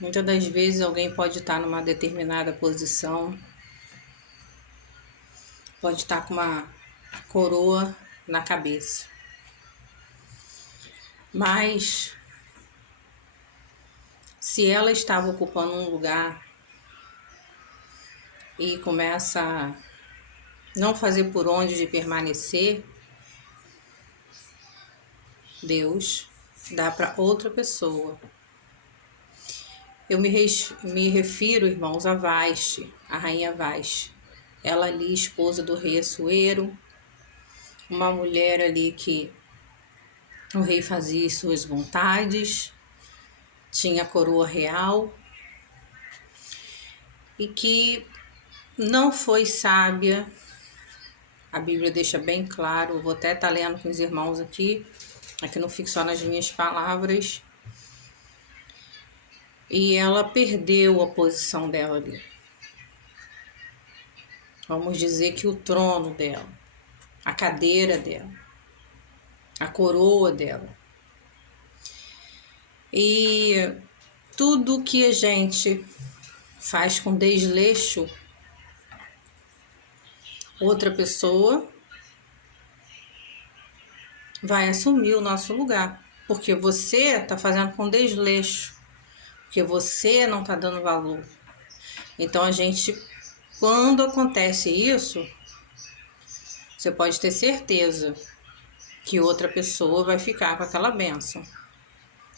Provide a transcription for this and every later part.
Muitas das vezes alguém pode estar numa determinada posição, pode estar com uma coroa na cabeça. Mas se ela estava ocupando um lugar e começa a não fazer por onde de permanecer, Deus dá para outra pessoa. Eu me refiro, irmãos, a Vashti, a rainha Vashti. Ela ali, esposa do rei Assuero, uma mulher ali que o rei fazia suas vontades, tinha a coroa real e que não foi sábia. A Bíblia deixa bem claro, eu vou até estar lendo com os irmãos aqui não fique só nas minhas palavras. E ela perdeu a posição dela ali. Vamos dizer que o trono dela, a cadeira dela, a coroa dela. E tudo que a gente faz com desleixo, outra pessoa vai assumir o nosso lugar. Porque você está fazendo com desleixo. Porque você não está dando valor. Então a gente, quando acontece isso, você pode ter certeza que outra pessoa vai ficar com aquela bênção,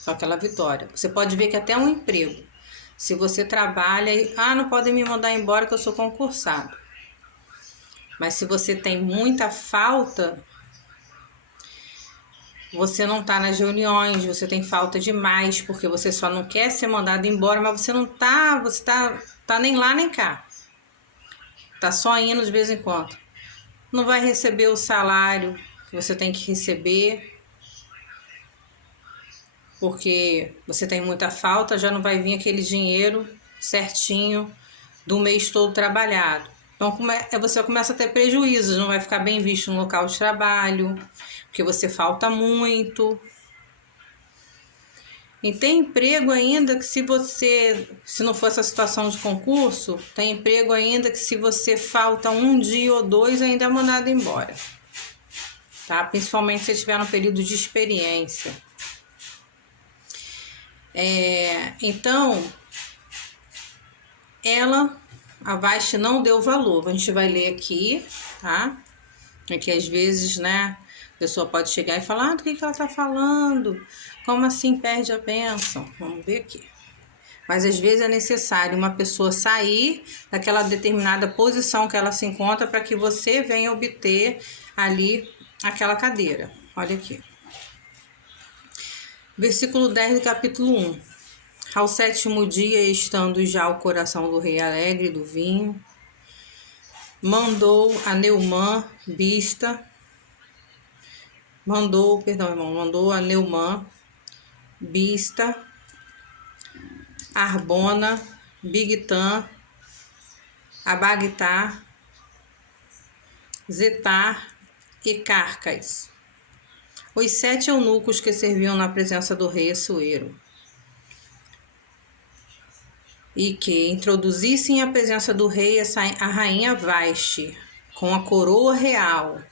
com aquela vitória. Você pode ver que até um emprego, se você trabalha e, não podem me mandar embora que eu sou concursado. Mas se você tem muita falta, você não está nas reuniões, você tem falta demais, porque você só não quer ser mandado embora, mas você não tá, você tá nem lá nem cá. Tá só indo de vez em quando. Não vai receber o salário que você tem que receber, porque você tem muita falta, já não vai vir aquele dinheiro certinho do mês todo trabalhado. Então você começa a ter prejuízos, não vai ficar bem visto no local de trabalho, porque você falta muito. E tem emprego ainda que se não for essa situação de concurso, tem emprego ainda que se você falta um dia ou dois, ainda é mandado embora. Tá? Principalmente se estiver no período de experiência. Então, a Vashti não deu valor. A gente vai ler aqui, tá? Porque às vezes, né, a pessoa pode chegar e falar, do que ela tá falando? Como assim perde a bênção? Vamos ver aqui. Mas às vezes é necessário uma pessoa sair daquela determinada posição que ela se encontra para que você venha obter ali aquela cadeira. Olha aqui. Versículo 10 do capítulo 1. Ao 7º dia, estando já o coração do rei alegre do vinho, mandou a Neumã, Bista, Arbona, Bigtã, Abagtá, Zetar e Carcas, os 7 eunucos que serviam na presença do rei Assuero, e que introduzissem à presença do rei a rainha Vashti, com a coroa real,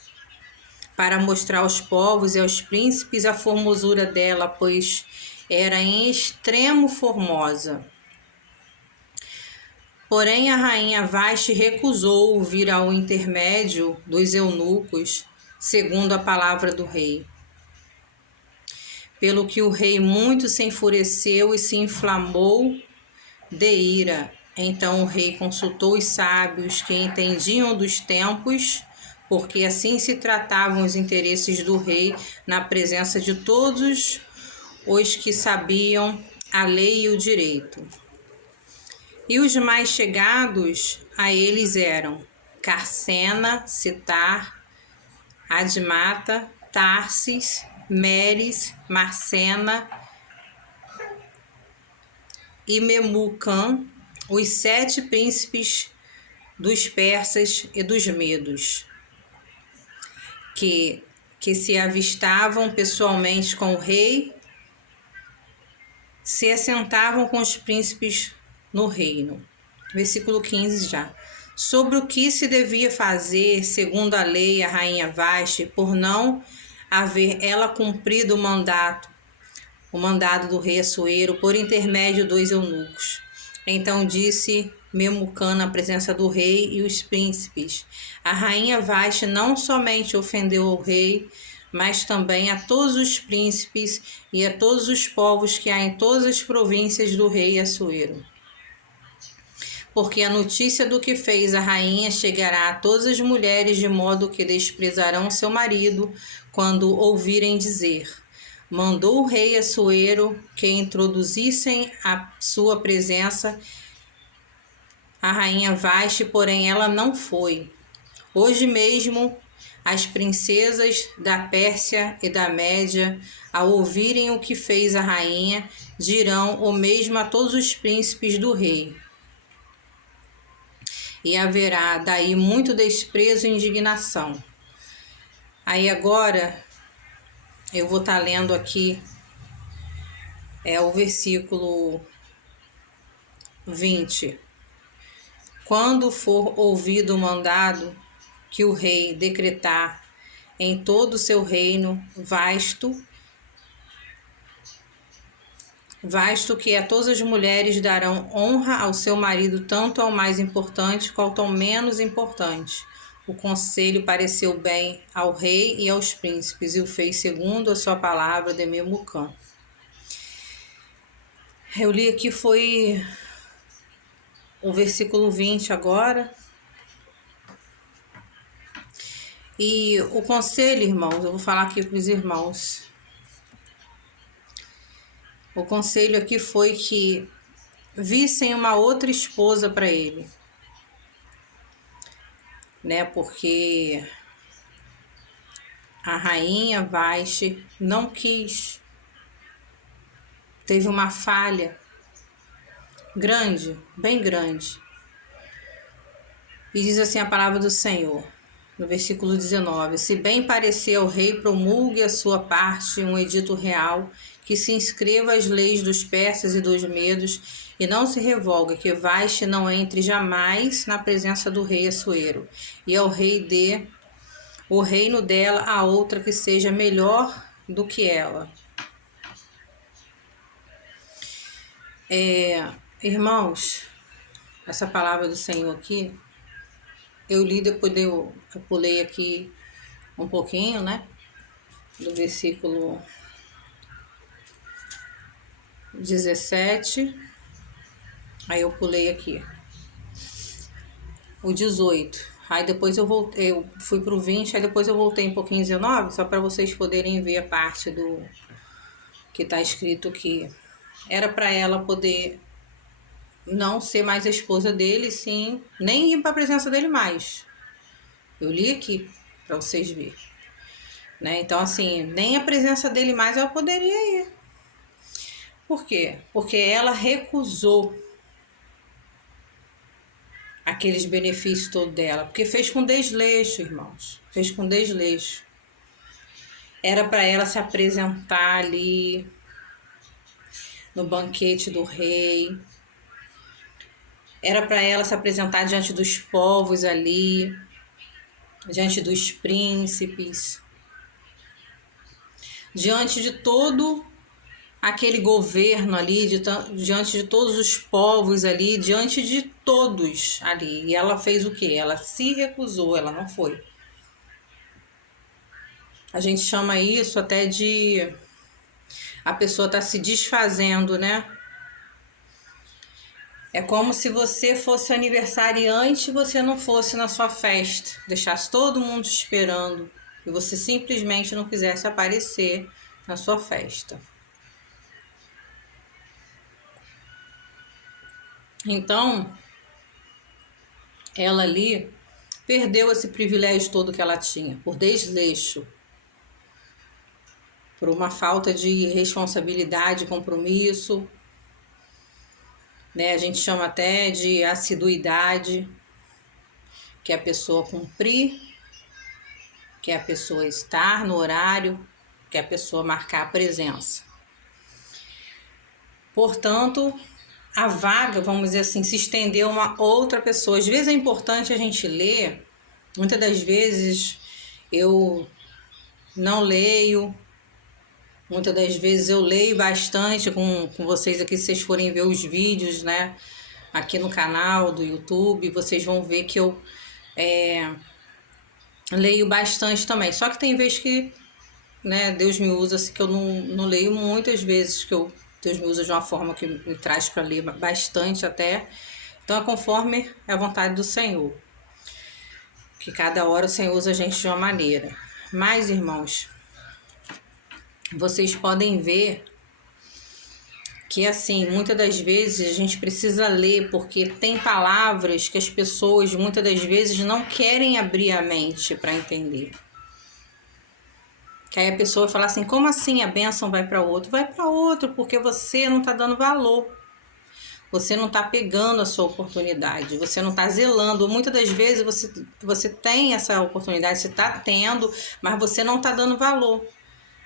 para mostrar aos povos e aos príncipes a formosura dela, pois era em extremo formosa. Porém, a rainha Vashti recusou vir ao intermédio dos eunucos, segundo a palavra do rei. Pelo que o rei muito se enfureceu e se inflamou de ira. Então o rei consultou os sábios que entendiam dos tempos, porque assim se tratavam os interesses do rei na presença de todos os que sabiam a lei e o direito. E os mais chegados a eles eram Carcena, Sitar, Admata, Tarsis, Meres, Marcena e Memucã, os 7 príncipes dos persas e dos medos, que se avistavam pessoalmente com o rei, se assentavam com os príncipes no reino. Versículo 15 já. Sobre o que se devia fazer, segundo a lei, a rainha Vaste, por não haver ela cumprido o mandado do rei Assuero, por intermédio dos eunucos. Então disse Memucã na presença do rei e os príncipes: a rainha Vaste não somente ofendeu o rei, mas também a todos os príncipes e a todos os povos que há em todas as províncias do rei Assuero. Porque a notícia do que fez a rainha chegará a todas as mulheres, de modo que desprezarão seu marido quando ouvirem dizer: mandou o rei Assuero que introduzissem a sua presença a rainha Vaste, porém ela não foi. Hoje mesmo as princesas da Pérsia e da Média, ao ouvirem o que fez a rainha, dirão o mesmo a todos os príncipes do rei. E haverá daí muito desprezo e indignação. Aí agora eu vou estar lendo aqui o versículo 20. Quando for ouvido o mandado que o rei decretar em todo o seu reino vasto que a todas as mulheres darão honra ao seu marido, tanto ao mais importante quanto ao menos importante. O conselho pareceu bem ao rei e aos príncipes, e o fez segundo a sua palavra de Memucã. Eu li aqui foi o versículo 20 agora. E o conselho, irmãos, eu vou falar aqui para os irmãos. O conselho aqui foi que vissem uma outra esposa para ele, né? Porque a rainha Vaste não quis, teve uma falha grande, bem grande. E diz assim a palavra do Senhor, no versículo 19: se bem parecer ao rei, promulgue a sua parte um edito real, que se inscreva as leis dos persas e dos medos, e não se revogue, que Vaste não entre jamais na presença do rei Assuero, e ao rei dê o reino dela a outra que seja melhor do que ela. Irmãos, essa palavra do Senhor aqui, eu li, depois eu pulei aqui um pouquinho, né? Do versículo 17. Aí eu pulei aqui o 18. Aí depois eu fui pro 20, aí depois eu voltei um pouquinho 19, só para vocês poderem ver a parte do que tá escrito que era para ela poder não ser mais a esposa dele, sim, nem ir para a presença dele mais. Eu li aqui para vocês verem, né? Então assim, nem a presença dele mais ela poderia ir. Por quê? Porque ela recusou aqueles benefícios todos dela, porque fez com desleixo, irmãos, fez com desleixo. Era para ela se apresentar ali no banquete do rei, era para ela se apresentar diante dos povos ali, diante dos príncipes, diante de todo aquele governo ali, diante de todos os povos ali, diante de todos ali. E ela fez o quê? Ela se recusou, ela não foi. A gente chama isso até de a pessoa tá se desfazendo, né? É como se você fosse aniversariante e você não fosse na sua festa, deixasse todo mundo esperando e você simplesmente não quisesse aparecer na sua festa. Então, ela ali perdeu esse privilégio todo que ela tinha, por desleixo, por uma falta de responsabilidade, compromisso, né? A gente chama até de assiduidade, que é a pessoa cumprir, que é a pessoa estar no horário, que é a pessoa marcar a presença. Portanto, a vaga, vamos dizer assim, se estendeu a uma outra pessoa. Às vezes é importante a gente ler, muitas das vezes eu não leio, muitas das vezes eu leio bastante com vocês aqui, se vocês forem ver os vídeos, né, aqui no canal do YouTube, vocês vão ver que eu leio bastante também. Só que tem vezes que, né, Deus me usa assim, que eu não leio muitas vezes, Deus me usa de uma forma que me traz para ler bastante até. Então é conforme a vontade do Senhor. Que cada hora o Senhor usa a gente de uma maneira. Mas, irmãos, vocês podem ver que, assim, muitas das vezes a gente precisa ler, porque tem palavras que as pessoas, muitas das vezes, não querem abrir a mente para entender. Que aí a pessoa fala assim, como assim a bênção vai para outro? Vai para outro, porque você não está dando valor. Você não está pegando a sua oportunidade, você não está zelando. Muitas das vezes você tem essa oportunidade, você está tendo, mas você não está dando valor.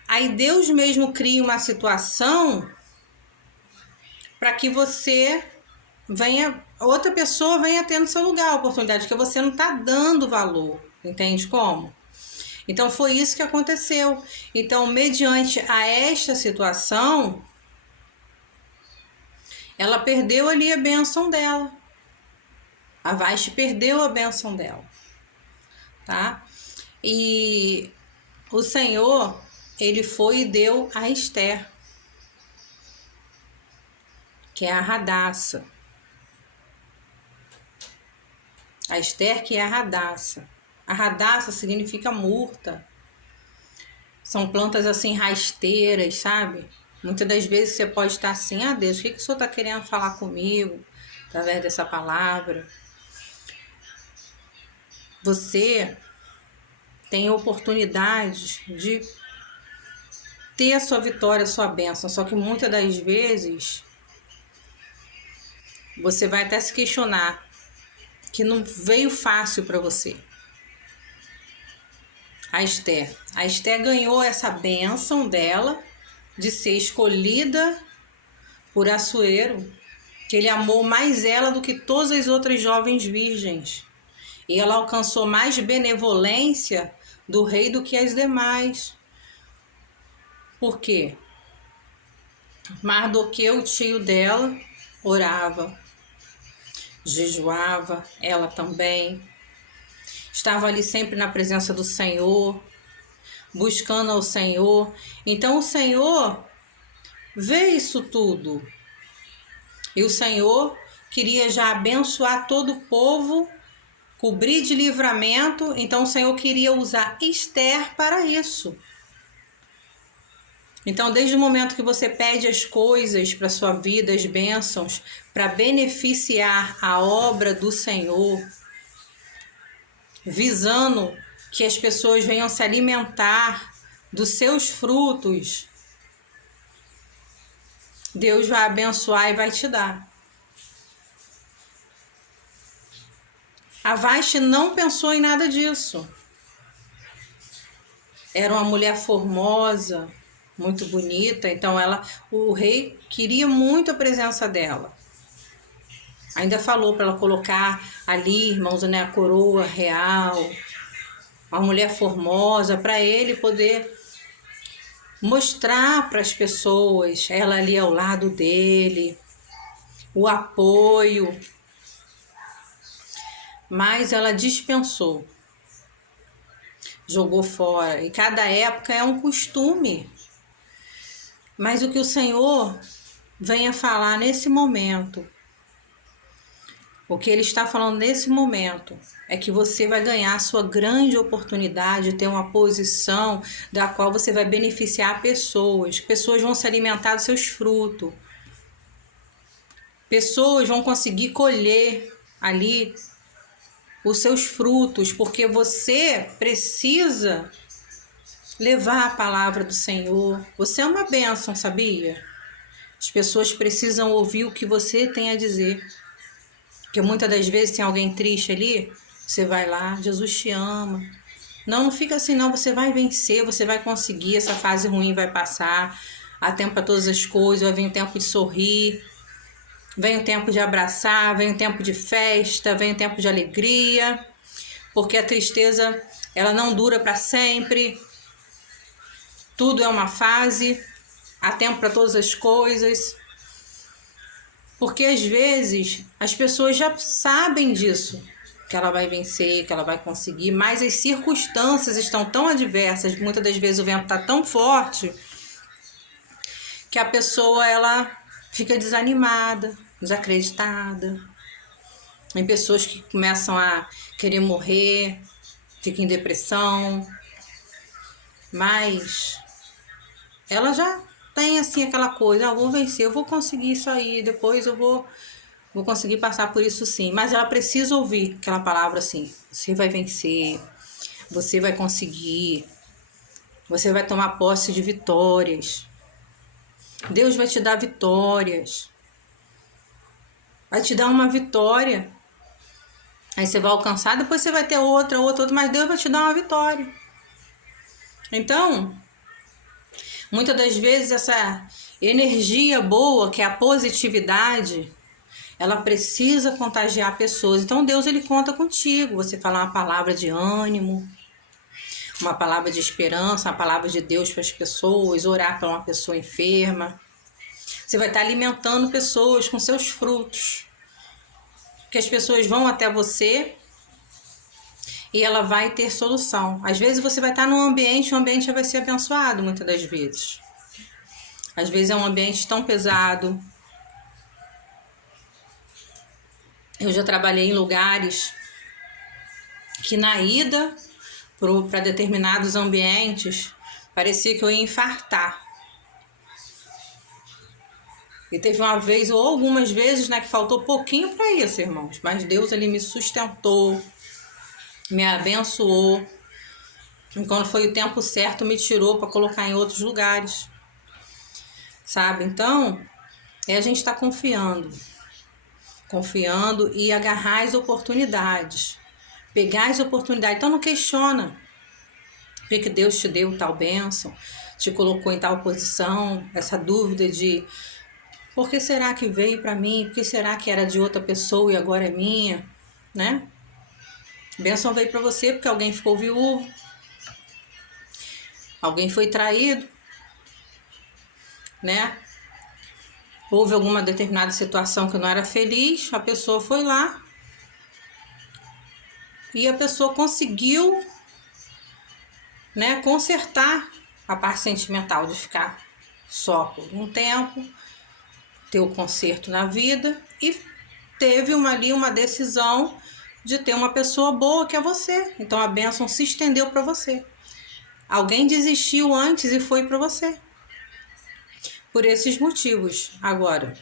Aí Deus mesmo cria uma situação para que outra pessoa venha ter no seu lugar a oportunidade, que você não está dando valor. Entende como? Então foi isso que aconteceu. Então, mediante a esta situação, ela perdeu ali a bênção dela. A Vashti perdeu a bênção dela, tá? E o Senhor, ele foi e deu a Esther, que é a Radassa. A Esther, que é a Radassa. A Radassa significa murta. São plantas assim rasteiras, sabe? Muitas das vezes você pode estar assim, Deus, o que o Senhor está querendo falar comigo através dessa palavra? Você tem oportunidade de ter a sua vitória, a sua bênção, só que muitas das vezes você vai até se questionar que não veio fácil para você. A Esther ganhou essa bênção dela de ser escolhida por Assuero, que ele amou mais ela do que todas as outras jovens virgens. E ela alcançou mais benevolência do rei do que as demais. Por quê? Mardoqueu, o tio dela, orava, jejuava, ela também. Estava ali sempre na presença do Senhor, buscando ao Senhor. Então o Senhor vê isso tudo. E o Senhor queria já abençoar todo o povo, cobrir de livramento. Então o Senhor queria usar Esther para isso. Então, desde o momento que você pede as coisas para a sua vida, as bênçãos, para beneficiar a obra do Senhor, visando que as pessoas venham se alimentar dos seus frutos, Deus vai abençoar e vai te dar. A Vashti não pensou em nada disso. Era uma mulher formosa, muito bonita, então o rei queria muito a presença dela. Ainda falou para ela colocar ali, irmãos, né, a coroa real, uma mulher formosa, para ele poder mostrar para as pessoas, ela ali ao lado dele, o apoio. Mas ela dispensou, jogou fora. E cada época é um costume. Mas o que o Senhor vem a falar nesse momento, o que Ele está falando nesse momento, é que você vai ganhar a sua grande oportunidade de ter uma posição da qual você vai beneficiar pessoas. Pessoas vão se alimentar dos seus frutos. Pessoas vão conseguir colher ali os seus frutos, porque você precisa levar a palavra do Senhor. Você é uma bênção, sabia? As pessoas precisam ouvir o que você tem a dizer. Porque muitas das vezes tem alguém triste ali, você vai lá, Jesus te ama. Não fica assim não, você vai vencer, você vai conseguir, essa fase ruim vai passar. há tempo para todas as coisas, vai vir o tempo de sorrir, vem o tempo de abraçar, vem o tempo de festa, vem o tempo de alegria, porque a tristeza, ela não dura para sempre, tudo é uma fase, há tempo para todas as coisas, porque às vezes as pessoas já sabem disso, que ela vai vencer, que ela vai conseguir, mas as circunstâncias estão tão adversas, muitas das vezes o vento está tão forte, que a pessoa ela fica desanimada, desacreditada. Tem pessoas que começam a querer morrer, ficam em depressão, mas ela já tem assim aquela coisa, eu vou vencer, eu vou conseguir isso aí, depois eu vou conseguir passar por isso sim. Mas ela precisa ouvir aquela palavra assim, você vai vencer, você vai conseguir, você vai tomar posse de vitórias. Deus vai te dar vitórias. Vai te dar uma vitória. Aí você vai alcançar, depois você vai ter outra, mas Deus vai te dar uma vitória. Então, muitas das vezes essa energia boa, que é a positividade, ela precisa contagiar pessoas. Então Deus, ele conta contigo. Você falar uma palavra de ânimo, uma palavra de esperança, uma palavra de Deus para as pessoas, orar para uma pessoa enferma. Você vai estar alimentando pessoas com seus frutos. Que as pessoas vão até você e ela vai ter solução. Às vezes você vai estar num ambiente, o ambiente vai ser abençoado muitas das vezes. Às vezes é um ambiente tão pesado. Eu já trabalhei em lugares que na ida para determinados ambientes parecia que eu ia infartar. E teve uma vez ou algumas vezes, né, que faltou pouquinho para isso, irmãos. Mas Deus, ele me sustentou, me abençoou. E quando foi o tempo certo, me tirou para colocar em outros lugares. Sabe? Então, a gente está confiando e agarrar as oportunidades. Pegar as oportunidades. Então, não questiona. Por que Deus te deu tal bênção? Te colocou em tal posição? Essa dúvida de... Por que será que veio para mim? Por que será que era de outra pessoa e agora é minha? Né? A bênção veio para você porque alguém ficou viúvo. Alguém foi traído. Né? Houve alguma determinada situação que não era feliz. A pessoa foi lá. E a pessoa conseguiu, né, consertar a parte sentimental de ficar só por um tempo. Ter o conserto na vida e teve ali uma decisão de ter uma pessoa boa que é você. Então a bênção se estendeu para você. Alguém desistiu antes e foi para você. Por esses motivos. Agora,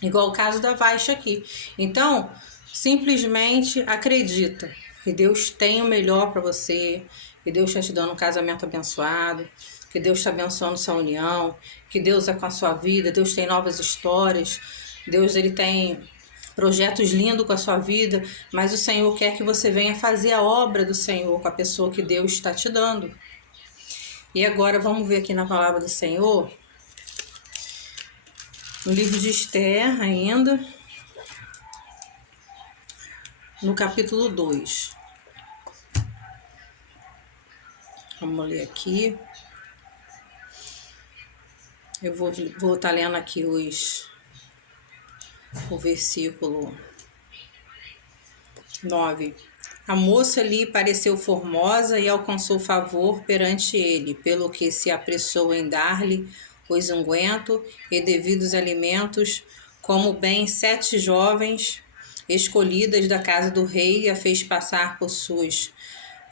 igual o caso da Vaixa aqui. Então, simplesmente acredita que Deus tem o melhor para você, que Deus está te dando um casamento abençoado, que Deus está abençoando sua união, que Deus é com a sua vida, Deus tem novas histórias, Deus ele tem projetos lindos com a sua vida, mas o Senhor quer que você venha fazer a obra do Senhor com a pessoa que Deus está te dando. E agora vamos ver aqui na palavra do Senhor, no livro de Esther ainda, no capítulo 2. Vamos ler aqui. Eu vou estar lendo aqui o versículo 9. A moça lhe pareceu formosa e alcançou favor perante ele, pelo que se apressou em dar-lhe os ungüento e devidos alimentos, como bem 7 jovens escolhidas da casa do rei, a fez passar por suas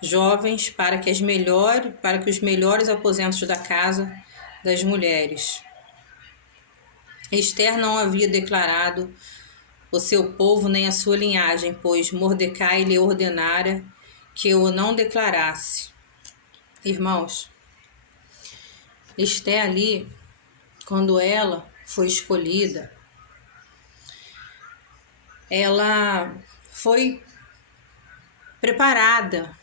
jovens para que os melhores aposentos da casa das mulheres. Esther não havia declarado o seu povo nem a sua linhagem, pois Mordecai lhe ordenara que o não declarasse. Irmãos, Esther ali, quando ela foi escolhida, ela foi preparada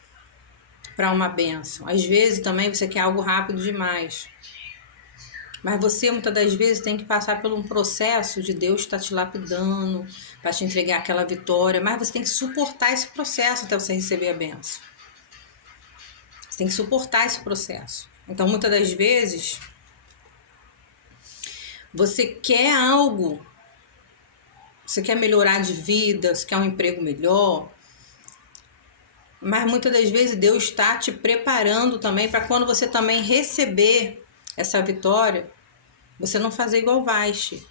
para uma bênção. Às vezes também você quer algo rápido demais. Mas você, muitas das vezes, tem que passar por um processo de Deus estar te lapidando, para te entregar aquela vitória. Mas você tem que suportar esse processo até você receber a bênção. Você tem que suportar esse processo. Então, muitas das vezes, você quer algo, você quer melhorar de vida, você quer um emprego melhor, mas muitas das vezes Deus está te preparando também para quando você também receber essa vitória, você não fazer igual Vashti.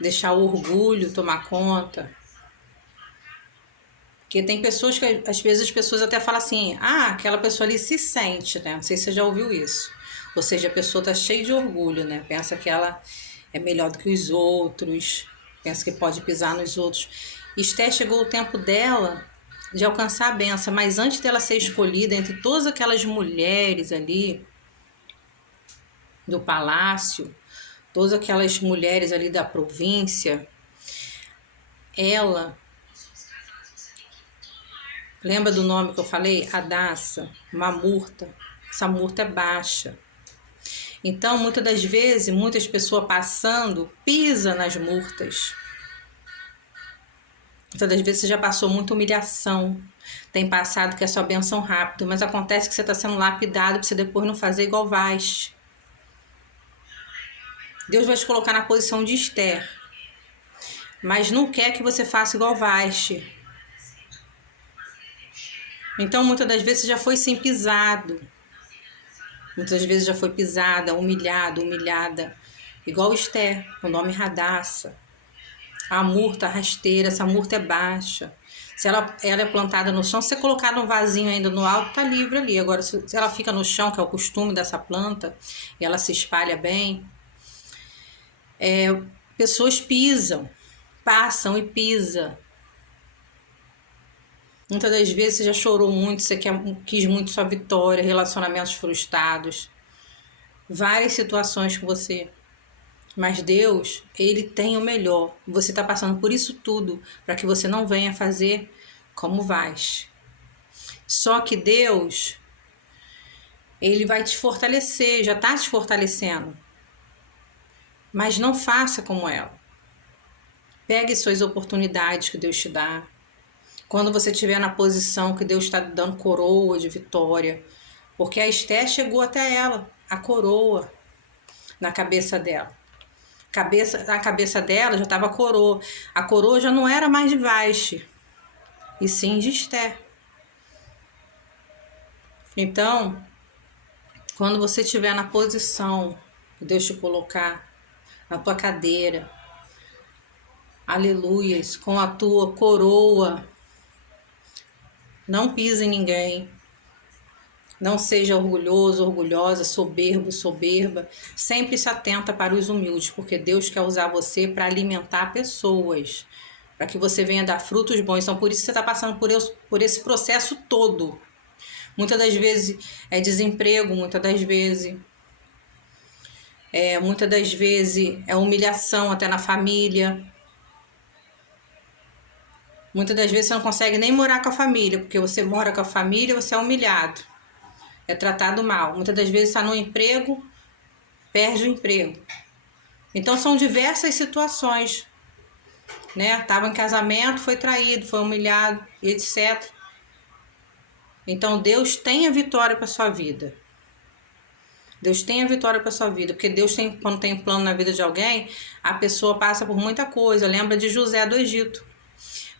Deixar o orgulho tomar conta. Porque tem pessoas que, às vezes, as pessoas até falam assim, aquela pessoa ali se sente, né? Não sei se você já ouviu isso. Ou seja, a pessoa tá cheia de orgulho, né? Pensa que ela é melhor do que os outros, pensa que pode pisar nos outros. Esté chegou o tempo dela de alcançar a bênção, mas antes dela ser escolhida entre todas aquelas mulheres ali do palácio, todas aquelas mulheres ali da província, ela, lembra do nome que eu falei? Hadassa, uma murta. Essa murta é baixa. Então, muitas das vezes, muitas pessoas passando, pisa nas murtas. Muitas das vezes você já passou muita humilhação, tem passado que é sua bênção rápido, mas acontece que você está sendo lapidado para você depois não fazer igual Vashti. Deus vai te colocar na posição de Esther, mas não quer que você faça igual Vashti. Então, muitas das vezes você já foi sim pisado. Muitas vezes já foi pisada, humilhada. Igual Esther, o nome Hadassa. A murta, a rasteira, essa murta é baixa. Se ela é plantada no chão, se você colocar num vasinho ainda no alto, tá livre ali. Agora, se ela fica no chão, que é o costume dessa planta, e ela se espalha bem, pessoas pisam, passam e pisam. Muitas das vezes você já chorou muito, você quis muito sua vitória, relacionamentos frustrados, várias situações com você. Mas Deus, Ele tem o melhor. Você está passando por isso tudo para que você não venha fazer como Vashti. Só que Deus, Ele vai te fortalecer, já está te fortalecendo. Mas não faça como ela. Pegue suas oportunidades que Deus te dá. Quando você estiver na posição que Deus está dando coroa de vitória. Porque a chegou até ela, a coroa na cabeça dela. Na cabeça dela já estava a coroa. A coroa já não era mais de Vashti, e sim de Esther. Então, quando você estiver na posição que Deus te colocar, na tua cadeira, aleluias, com a tua coroa, não pise em ninguém. Não seja orgulhoso, orgulhosa, soberbo, soberba. Sempre se atenta para os humildes, porque Deus quer usar você para alimentar pessoas, para que você venha dar frutos bons. Então, por isso você está passando por esse processo todo. Muitas das vezes é desemprego, muitas das vezes é humilhação até na família. Muitas das vezes você não consegue nem morar com a família, porque você mora com a família, você é humilhado. É tratado mal. Muitas das vezes está no emprego, perde o emprego. Então são diversas situações, né? Estava em casamento, foi traído, foi humilhado, etc. Então Deus tem a vitória para sua vida. Deus tem a vitória para sua vida, porque Deus tem, quando tem plano na vida de alguém, a pessoa passa por muita coisa. Lembra de José do Egito.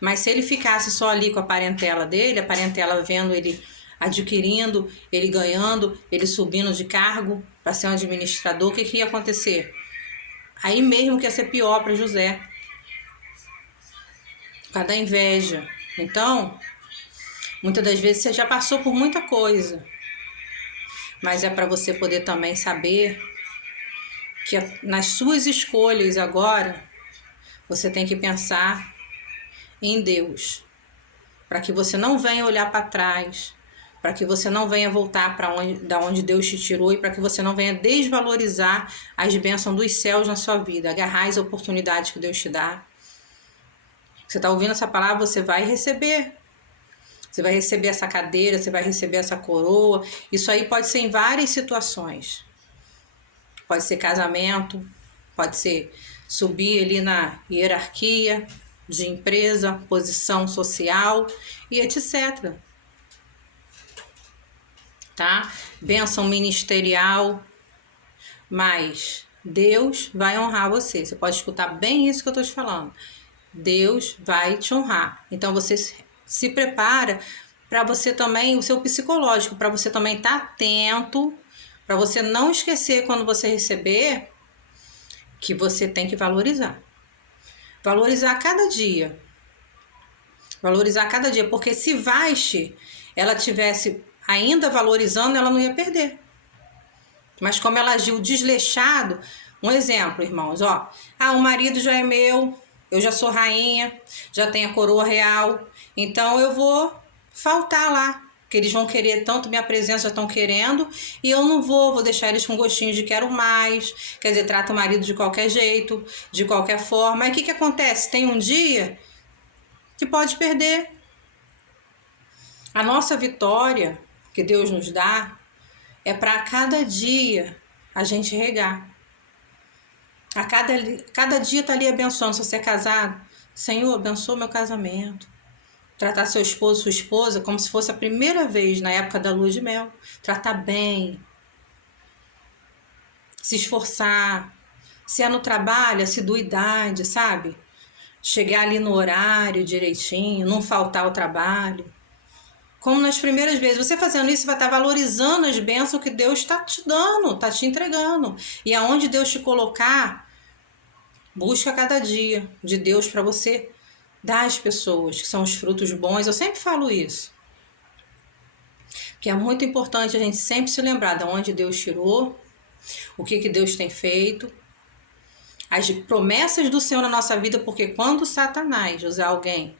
Mas se ele ficasse só ali com a parentela dele, a parentela vendo ele adquirindo, ele ganhando, ele subindo de cargo para ser um administrador, o que ia acontecer? Aí mesmo que ia ser pior para José, por causa da inveja. Então, muitas das vezes você já passou por muita coisa, mas é para você poder também saber que nas suas escolhas agora, você tem que pensar em Deus, para que você não venha olhar para trás, para que você não venha voltar da onde Deus te tirou e para que você não venha desvalorizar as bênçãos dos céus na sua vida. Agarrar as oportunidades que Deus te dá. Você está ouvindo essa palavra, você vai receber. Você vai receber essa cadeira, você vai receber essa coroa. Isso aí pode ser em várias situações. pode ser casamento, pode ser subir ali na hierarquia de empresa, posição social e etc. Tá? Bênção ministerial, mas Deus vai honrar você. Você pode escutar bem isso que eu estou te falando. Deus vai te honrar. Então você se prepara para você também, o seu psicológico, para você também estar atento, para você não esquecer quando você receber, que você tem que valorizar. Valorizar cada dia. Valorizar cada dia, porque se Vashti, ela tivesse ainda valorizando, ela não ia perder. Mas como ela agiu desleixado, um exemplo, irmãos, ó, o marido já é meu, eu já sou rainha, já tenho a coroa real, então eu vou faltar lá, que eles vão querer tanto, minha presença já estão querendo, e eu não vou deixar eles com gostinho de quero mais, quer dizer, trata o marido de qualquer jeito, de qualquer forma. Aí o que acontece? Tem um dia que pode perder. A nossa vitória que Deus nos dá é para cada dia a gente regar. A cada dia tá ali abençoando. Se você é casado, Senhor, abençoa meu casamento. Tratar seu esposo, sua esposa, como se fosse a primeira vez na época da lua de mel. Tratar bem. Se esforçar. Se é no trabalho, assiduidade, sabe? Chegar ali no horário direitinho, não faltar ao trabalho. Como nas primeiras vezes. Você fazendo isso, você vai estar valorizando as bênçãos que Deus está te dando, está te entregando. E aonde Deus te colocar, busca cada dia de Deus para você dar às pessoas, que são os frutos bons. Eu sempre falo isso. Que é muito importante a gente sempre se lembrar de onde Deus tirou, o que Deus tem feito, as promessas do Senhor na nossa vida, porque quando Satanás usar alguém,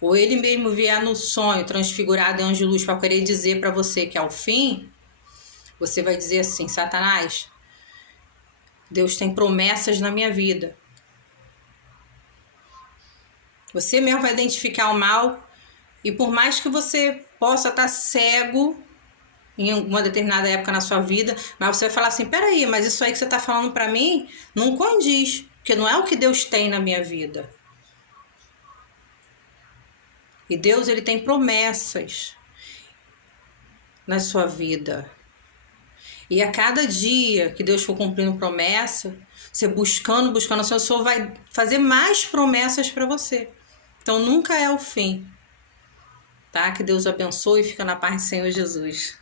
ou ele mesmo vier no sonho transfigurado em anjo de luz para querer dizer para você que é o fim, você vai dizer assim: Satanás, Deus tem promessas na minha vida. Você mesmo vai identificar o mal, e por mais que você possa estar cego em uma determinada época na sua vida, mas você vai falar assim: peraí, mas isso aí que você está falando para mim não condiz, porque não é o que Deus tem na minha vida. E Deus, ele tem promessas na sua vida. E a cada dia que Deus for cumprindo promessa, você buscando, o Senhor vai fazer mais promessas para você. Então nunca é o fim. Tá? Que Deus abençoe e fica na paz do Senhor Jesus.